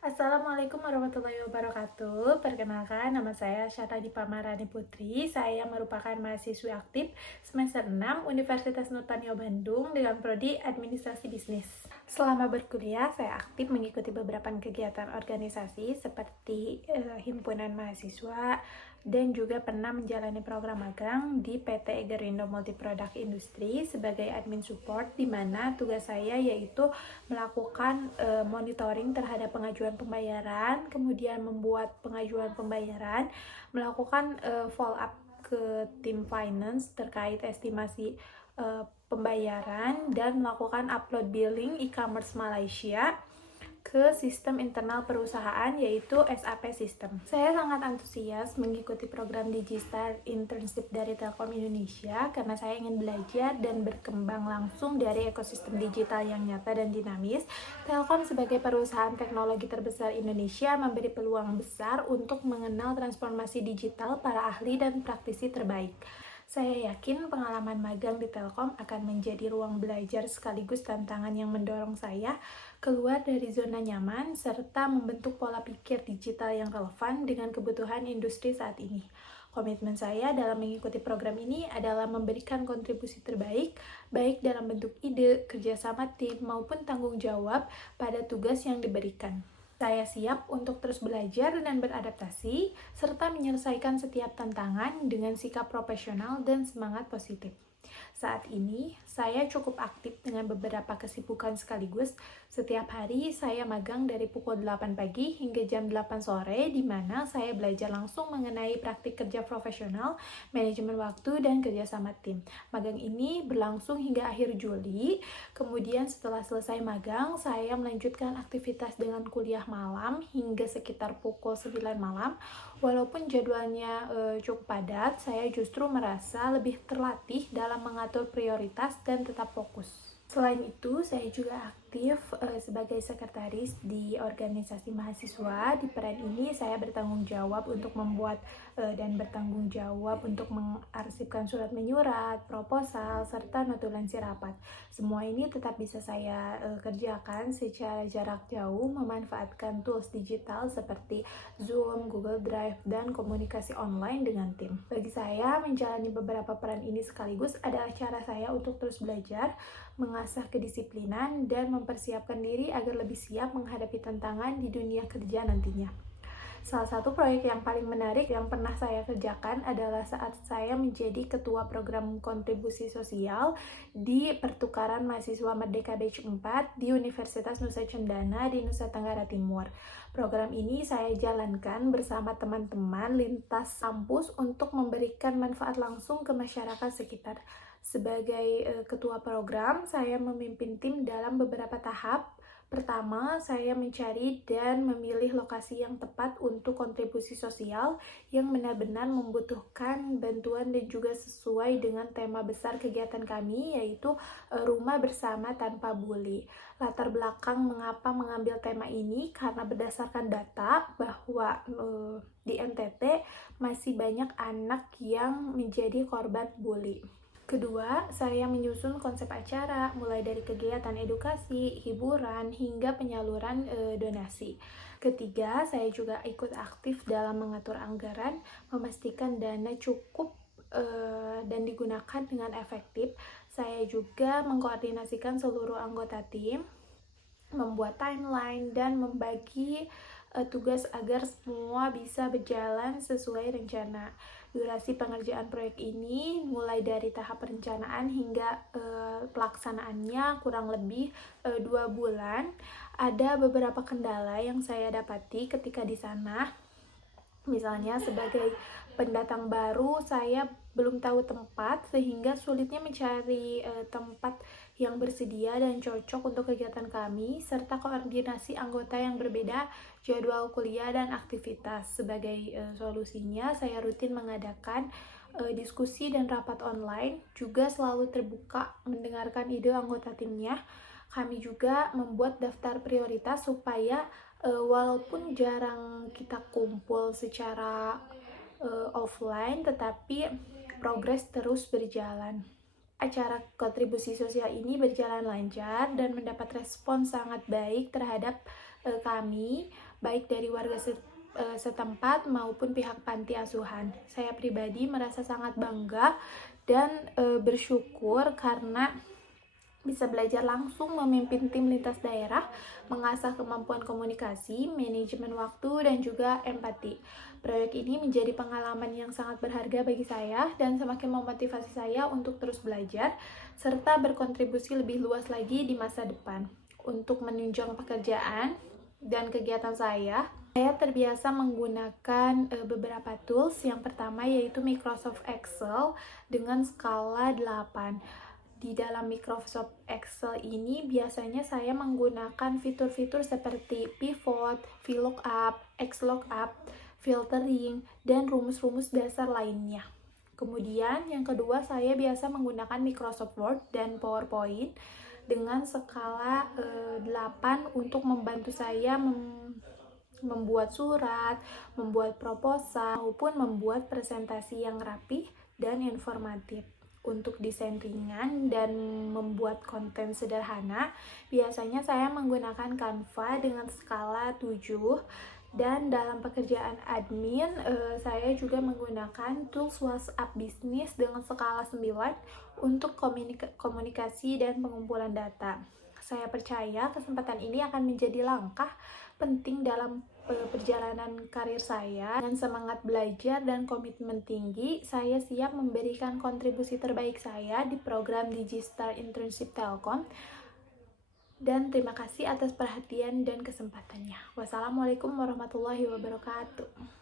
Assalamualaikum warahmatullahi wabarakatuh. Perkenalkan, nama saya Syahra Dipa Marani Putri. Saya merupakan mahasiswi aktif semester 6 Universitas Nurtanio Bandung dengan prodi Administrasi Bisnis. Selama berkuliah, saya aktif mengikuti beberapa kegiatan organisasi seperti himpunan mahasiswa dan juga pernah menjalani program magang di PT Gerindo Multiproduct Industri sebagai admin support, di mana tugas saya yaitu melakukan monitoring terhadap pengajuan pembayaran, kemudian membuat pengajuan pembayaran, melakukan follow up ke tim finance terkait estimasi pembayaran, dan melakukan upload billing e-commerce Malaysia ke sistem internal perusahaan yaitu SAP System. Saya sangat antusias mengikuti program Digistar Internship dari Telkom Indonesia karena saya ingin belajar dan berkembang langsung dari ekosistem digital yang nyata dan dinamis. Telkom sebagai perusahaan teknologi terbesar Indonesia memberi peluang besar untuk mengenal transformasi digital para ahli dan praktisi terbaik. Saya yakin pengalaman magang di Telkom akan menjadi ruang belajar sekaligus tantangan yang mendorong saya keluar dari zona nyaman serta membentuk pola pikir digital yang relevan dengan kebutuhan industri saat ini. Komitmen saya dalam mengikuti program ini adalah memberikan kontribusi terbaik, baik dalam bentuk ide, kerjasama tim, maupun tanggung jawab pada tugas yang diberikan. Saya siap untuk terus belajar dan beradaptasi, serta menyelesaikan setiap tantangan dengan sikap profesional dan semangat positif. Saat ini, saya cukup aktif dengan beberapa kesibukan sekaligus. Setiap hari, saya magang dari pukul 8 pagi hingga jam 8 sore, di mana saya belajar langsung mengenai praktik kerja profesional, manajemen waktu, dan kerjasama tim. Magang ini berlangsung hingga akhir Juli. Kemudian setelah selesai magang, saya melanjutkan aktivitas dengan kuliah malam hingga sekitar pukul 9 malam. Walaupun jadwalnya cukup padat, saya justru merasa lebih terlatih dalam mengatur prioritas dan tetap fokus. Selain itu, saya juga aktif sebagai sekretaris di organisasi mahasiswa. Di peran ini, saya bertanggung jawab untuk membuat dan bertanggung jawab untuk mengarsipkan surat menyurat, proposal, serta notulensi rapat. Semua ini tetap bisa saya kerjakan secara jarak jauh, memanfaatkan tools digital seperti Zoom, Google Drive, dan komunikasi online dengan tim. Bagi saya, menjalani beberapa peran ini sekaligus adalah cara saya untuk terus belajar, mengasah kedisiplinan, dan mempersiapkan diri agar lebih siap menghadapi tantangan di dunia kerja nantinya. Salah satu proyek yang paling menarik yang pernah saya kerjakan adalah saat saya menjadi ketua program kontribusi sosial di pertukaran mahasiswa Merdeka Batch 4 di Universitas Nusa Cendana di Nusa Tenggara Timur. Program ini saya jalankan bersama teman-teman lintas kampus untuk memberikan manfaat langsung ke masyarakat sekitar. Sebagai ketua program, saya memimpin tim dalam beberapa tahap. Pertama, saya mencari dan memilih lokasi yang tepat untuk kontribusi sosial yang benar-benar membutuhkan bantuan dan juga sesuai dengan tema besar kegiatan kami, yaitu Rumah Bersama Tanpa Bully. Latar belakang mengapa mengambil tema ini karena berdasarkan data bahwa di NTT masih banyak anak yang menjadi korban bully. Kedua, saya menyusun konsep acara, mulai dari kegiatan edukasi, hiburan, hingga penyaluran donasi. Ketiga, saya juga ikut aktif dalam mengatur anggaran, memastikan dana cukup dan digunakan dengan efektif. Saya juga mengkoordinasikan seluruh anggota tim, membuat timeline, dan membagi tugas agar semua bisa berjalan sesuai rencana. Durasi pengerjaan proyek ini mulai dari tahap perencanaan hingga pelaksanaannya kurang lebih 2 bulan. Ada beberapa kendala yang saya dapati ketika di sana. Misalnya sebagai pendatang baru, saya belum tahu tempat sehingga sulitnya mencari tempat yang bersedia dan cocok untuk kegiatan kami, serta koordinasi anggota yang berbeda, jadwal kuliah dan aktivitas. Sebagai solusinya, saya rutin mengadakan diskusi dan rapat online, juga selalu terbuka mendengarkan ide anggota timnya. Kami juga membuat daftar prioritas supaya walaupun jarang kita kumpul secara offline, tetapi progres terus berjalan. Acara kontribusi sosial ini berjalan lancar dan mendapat respon sangat baik terhadap kami, baik dari warga setempat maupun pihak panti asuhan. Saya pribadi merasa sangat bangga dan bersyukur karena bisa belajar langsung memimpin tim lintas daerah, mengasah kemampuan komunikasi, manajemen waktu, dan juga empati. Proyek ini menjadi pengalaman yang sangat berharga bagi saya dan semakin memotivasi saya untuk terus belajar, serta berkontribusi lebih luas lagi di masa depan. Untuk menunjang pekerjaan dan kegiatan saya terbiasa menggunakan beberapa tools. Yang pertama yaitu Microsoft Excel dengan skala 8. Di dalam Microsoft Excel ini biasanya saya menggunakan fitur-fitur seperti pivot, VLOOKUP, XLOOKUP, filtering, dan rumus-rumus dasar lainnya. Kemudian yang kedua, saya biasa menggunakan Microsoft Word dan PowerPoint dengan skala 8 untuk membantu saya membuat surat, membuat proposal, maupun membuat presentasi yang rapih dan informatif. Untuk desain ringan dan membuat konten sederhana, biasanya saya menggunakan Canva dengan skala 7. Dan dalam pekerjaan admin, saya juga menggunakan tools WhatsApp Business dengan skala 9 untuk komunikasi dan pengumpulan data. Saya percaya kesempatan ini akan menjadi langkah penting dalam perjalanan karir saya. Dengan semangat belajar dan komitmen tinggi, saya siap memberikan kontribusi terbaik saya di program Digistar Internship Telkom. Dan terima kasih atas perhatian dan kesempatannya. Wassalamualaikum warahmatullahi wabarakatuh.